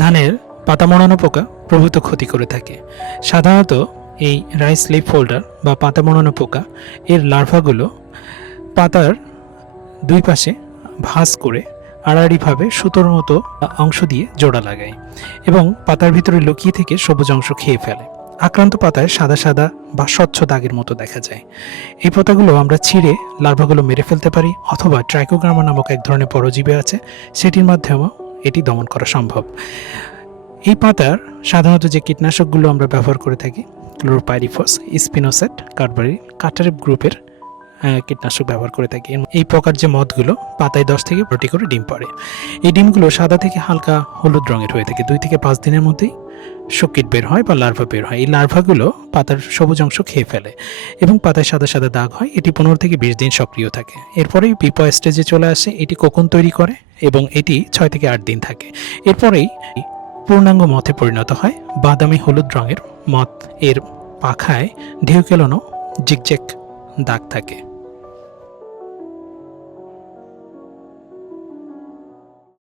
ধানের পাতা মোড়ানো পোকা প্রভূত ক্ষতি করে থাকে। সাধারণত এই রাইস লিপ ফোল্ডার বা পাতা মোড়ানো পোকা এর লার্ভাগুলো পাতার দুই পাশে ভাঁজ করে আড়াআড়িভাবে সুতোর মতো অংশ দিয়ে জোড়া লাগায় এবং পাতার ভিতরে লুকিয়ে থেকে সবুজ অংশ খেয়ে ফেলে। আক্রান্ত পাতায় সাদা সাদা বা স্বচ্ছ দাগের মতো দেখা যায়। এই পাতাগুলো আমরা ছিঁড়ে লার্ভাগুলো মেরে ফেলতে পারি অথবা ট্রাইকোগ্রামা নামক এক ধরনের পরজীবী আছে, সেটির মাধ্যমেও এটি দমন করা সম্ভব। এই পাতার সাধারণত যে কীটনাশকগুলো আমরা ব্যবহার করে থাকি, ক্লোরোপাইরিফস, স্পিনোসেট কার্বারি কাটারেপ গ্রুপের কীটনাশক ব্যবহার করে থাকি। এই প্রকার যে মদগুলো পাতায় দশ থেকে বারোটি করে ডিম পড়ে। এই ডিমগুলো সাদা থেকে হালকা হলুদ রঙের হয়ে থাকে। দুই থেকে পাঁচ দিনের মধ্যেই শকিট বের হয় বা লার্ভা বের হয়। এই লার্ভাগুলো পাতার সবুজ অংশ খেয়ে ফেলে এবং পাতায় সাদা সাদা দাগ হয়। এটি পনেরো থেকে বিশ দিন সক্রিয় থাকে। এরপরেই পিপা স্টেজে চলে আসে। এটি কোকন তৈরি করে এবং এটি ছয় থেকে আট দিন থাকে। এরপরেই পূর্ণাঙ্গ মথে পরিণত হয়। বাদামি হলুদ রঙের মথ। এর পাখায় ঢেউ কেলানো জিগজ্যাক দাগ থাকে।